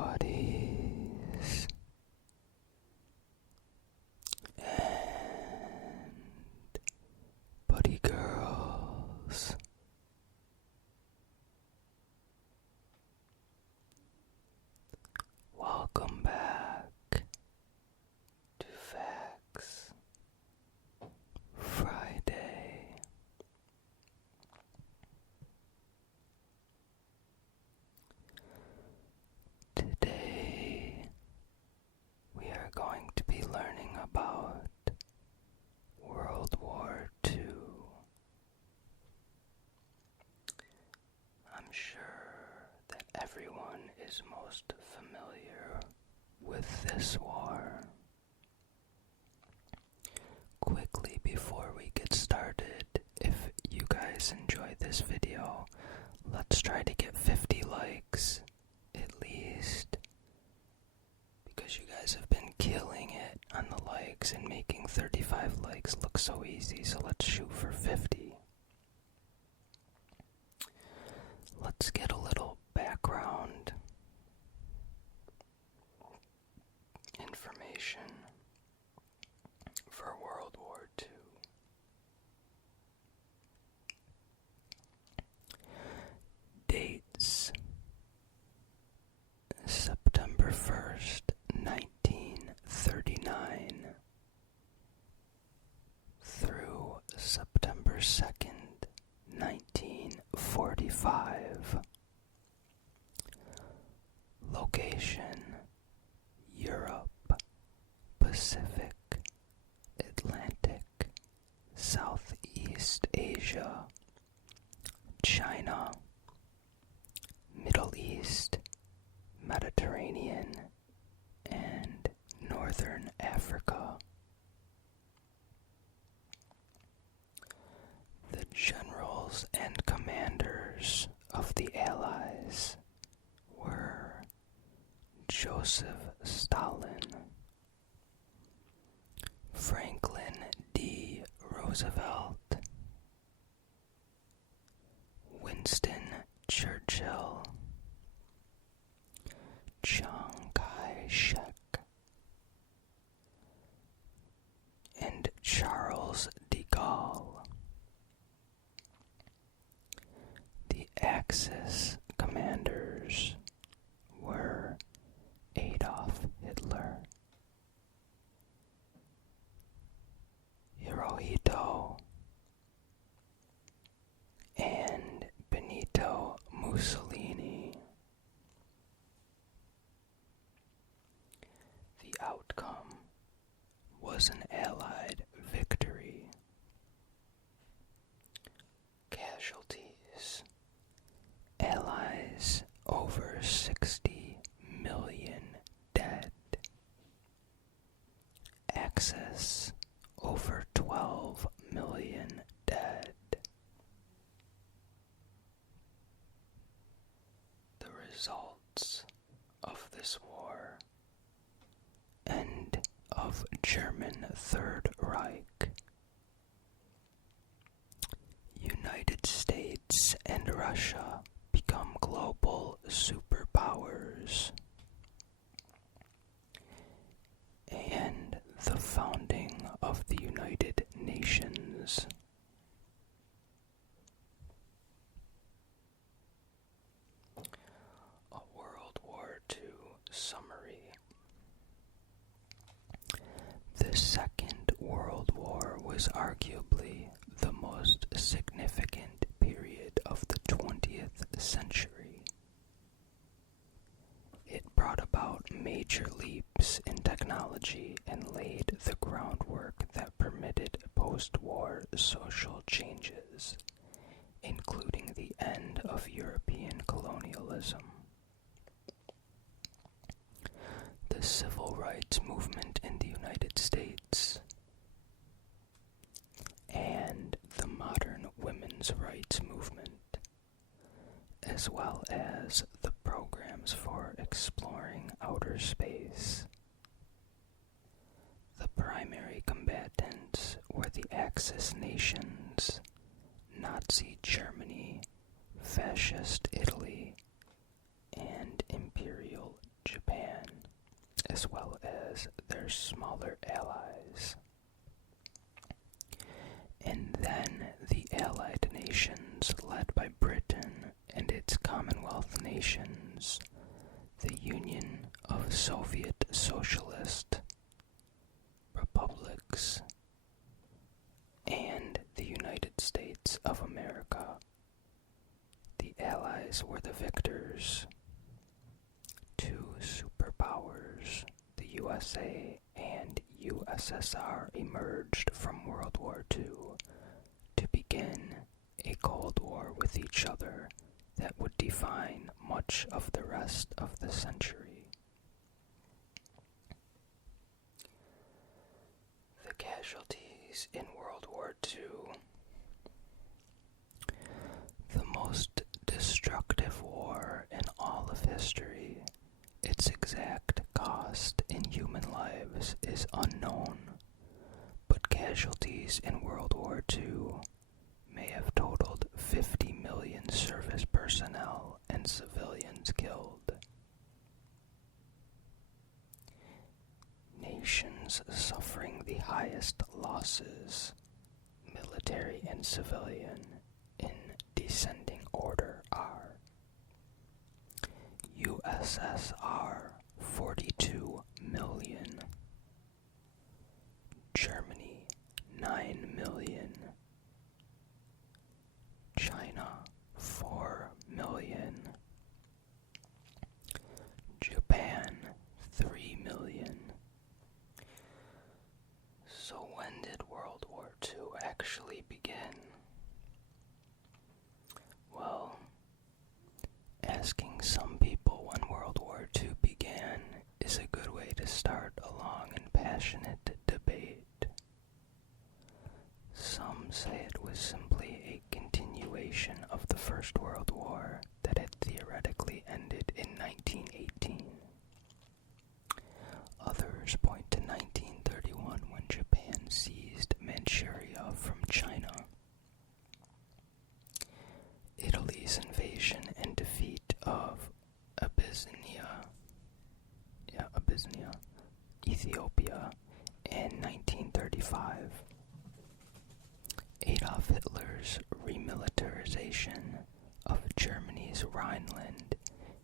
buddies and buddy girls. Welcome back to Facts Friday. Today we are going to be learning about World War II. I'm sure that everyone is most familiar with this war. Quickly before we get started, if you guys enjoy this video, let's try to get 50 likes at least, because you guys have been killing it on the likes and making 35 likes look so easy, so let's shoot for 50. Let's get a little background information for World War II. Dates: September 1st, 1939 through September 2nd, 1945. Location: Europe, Pacific, Atlantic, Southeast Asia, China, Middle East, Mediterranean, and Northern Africa. The generals and commanders of the Allies were Joseph Stalin, Franklin D. Roosevelt, Winston Churchill, Chiang Kai-shek, and Charles de Gaulle. The Axis commanders were Adolf Hitler, Hirohito, and Benito Mussolini. The outcome was an Allied victory. Casualties: Allies over 60 million dead. Axis over 12 million dead. The results of this war: end of German Third Reich. United States and Russia become global superpowers. And the founding of the United Nations. A World War II summary. The Second World War was arguably the most significant period of the 20th century. It brought about major leaps in technology and laid the groundwork that permitted post-war social changes, including the end of European colonialism. The civil rights movement in the United States and the modern women's rights movement, as well as the programs for exploring outer space. The primary combatants were the Axis nations, Nazi Germany, Fascist Italy, and Imperial Japan. as well as their smaller allies. And then the Allied nations, led by Britain and its Commonwealth nations, the Union of Soviet Socialist Republics, and the United States of America. The Allies were the victors. Two superpowers, the USA and USSR, emerged from World War II to begin a Cold War with each other that would define much of the rest of the century. The casualties in World War II. The most destructive war in all of history. Its exact cost in human lives is unknown, but casualties in World War II may have totaled 50 million service personnel and civilians killed. Nations suffering the highest losses, military and civilian, in descending order are USSR 42 million, Germany 9 million, China 4 million, Japan 3 million. So when did World War II actually begin? Well, asking some people when World War II began is a good way to start a long and passionate debate. Some say it was simply a continuation of the First World War that had theoretically ended in 1918. Others point to 1931 when Japan seized Manchuria from China. Italy's invasion and defeat of Abyssinia, Ethiopia, in 1935. Adolf Hitler's remilitarization of Germany's Rhineland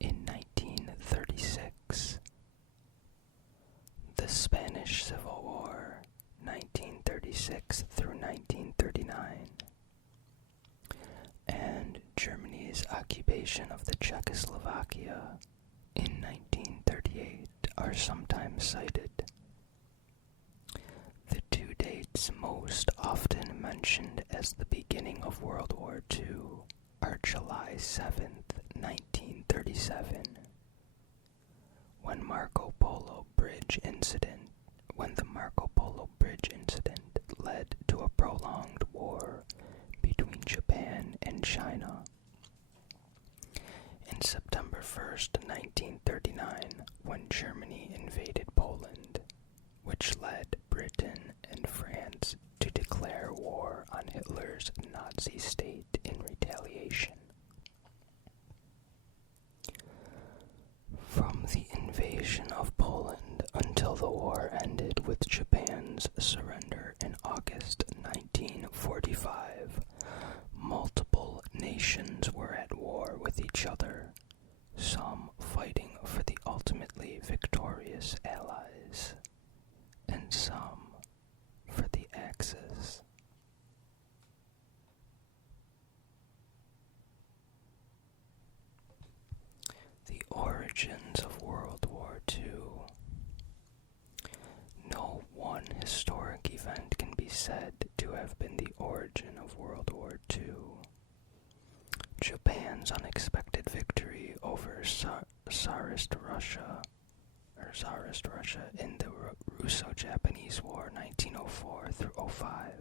in 1936. The Spanish Civil War, 1936 through 1939. And Germany's occupation of the Czechoslovakia in 1938 are sometimes cited. The two dates most often mentioned as the beginning of World War II are July 7th, 1937, when the Marco Polo Bridge incident led to a prolonged war between Japan and China. And September 1st, 1939, when Germany invaded Poland, which led Britain and France to declare war on Hitler's Nazi state in retaliation. From the invasion of Poland until the war ended with Japan's surrender in August 1945, multiple nations were at war with each other, some fighting for the ultimately victorious Allies, and some for the Axis. The origins of World War II. No one historic event can be said to have been the origin of World War II. Japan's unexpected victory over Tsarist Russia in the Russo-Japanese War 1904 through 05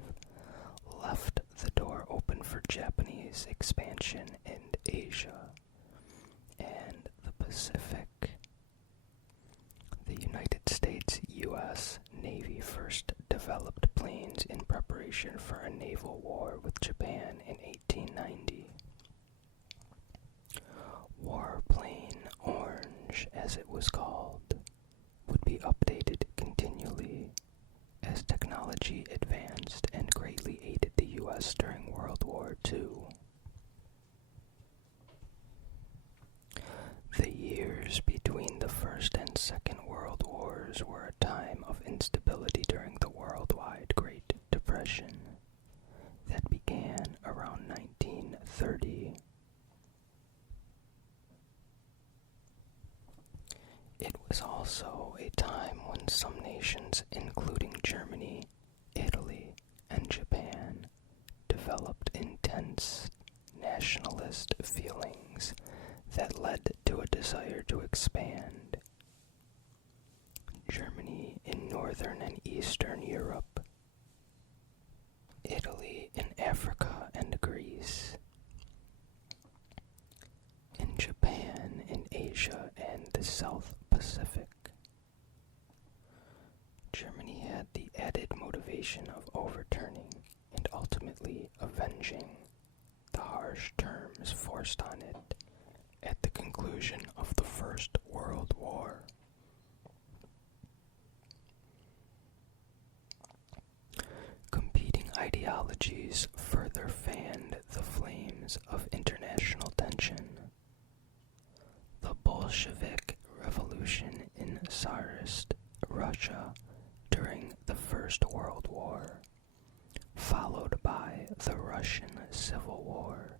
left the door open for Japanese expansion in Asia and the Pacific. The United States U.S. Navy first developed planes in preparation for a naval war with Japan in 1890. Warplane Orange, as it was called, would be and Second World Wars were a time of instability during the worldwide Great Depression that began around 1930. It was also a time when some nations, including Germany, Italy, and Japan, developed intense nationalist feelings that led to a desire to expand. Germany in Northern and Eastern Europe, Italy in Africa and Greece, in Japan in Asia and the South Pacific. Germany had the added motivation of overturning and ultimately avenging the harsh terms forced on it at the conclusion of the First World War. Competing ideologies further fanned the flames of international tension. The Bolshevik Revolution in Tsarist Russia during the First World War, followed by the Russian Civil War,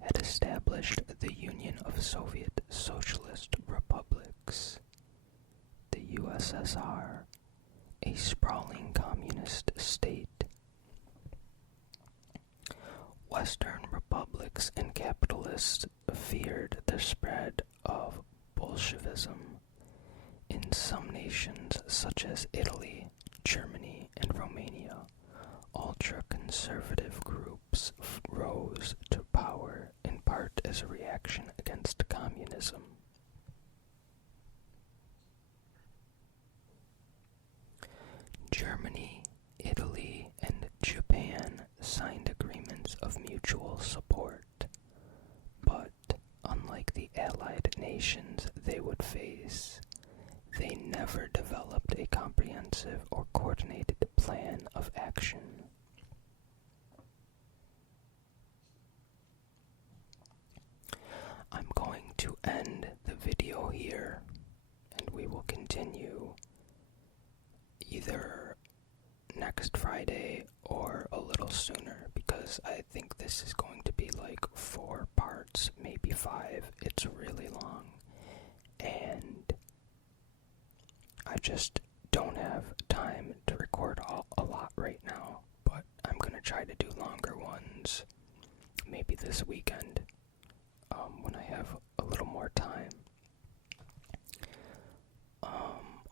had established the Union of Soviet Socialist Republics, the USSR, a sprawling communist state. Western republics and capitalists feared the spread of Bolshevism in some nations such as Italy, Germany, and Romania. Ultra-conservative groups rose to power in part as a reaction against communism. Germany, Italy, and Japan signed agreements of mutual support, but unlike the Allied nations they would face, they never developed a comprehensive or coordinated plan of action. I'm going to end the video here, and we will continue either next Friday or a little sooner, because I think this is going to be like 4 parts, maybe 5. It's really long, and I just don't have time to record a lot right now, but I'm going to try to do longer ones, maybe this weekend, when I have a little more time.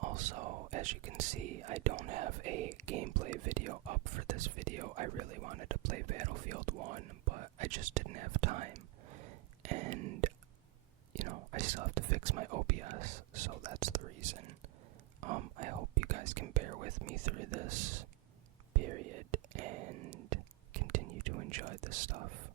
Also, as you can see, I don't have a gameplay video up for this video. I really wanted to play Battlefield 1, but I just didn't have time. And, I still have to fix my OBS, so that's the reason. I hope you guys can bear with me through this period and continue to enjoy this stuff.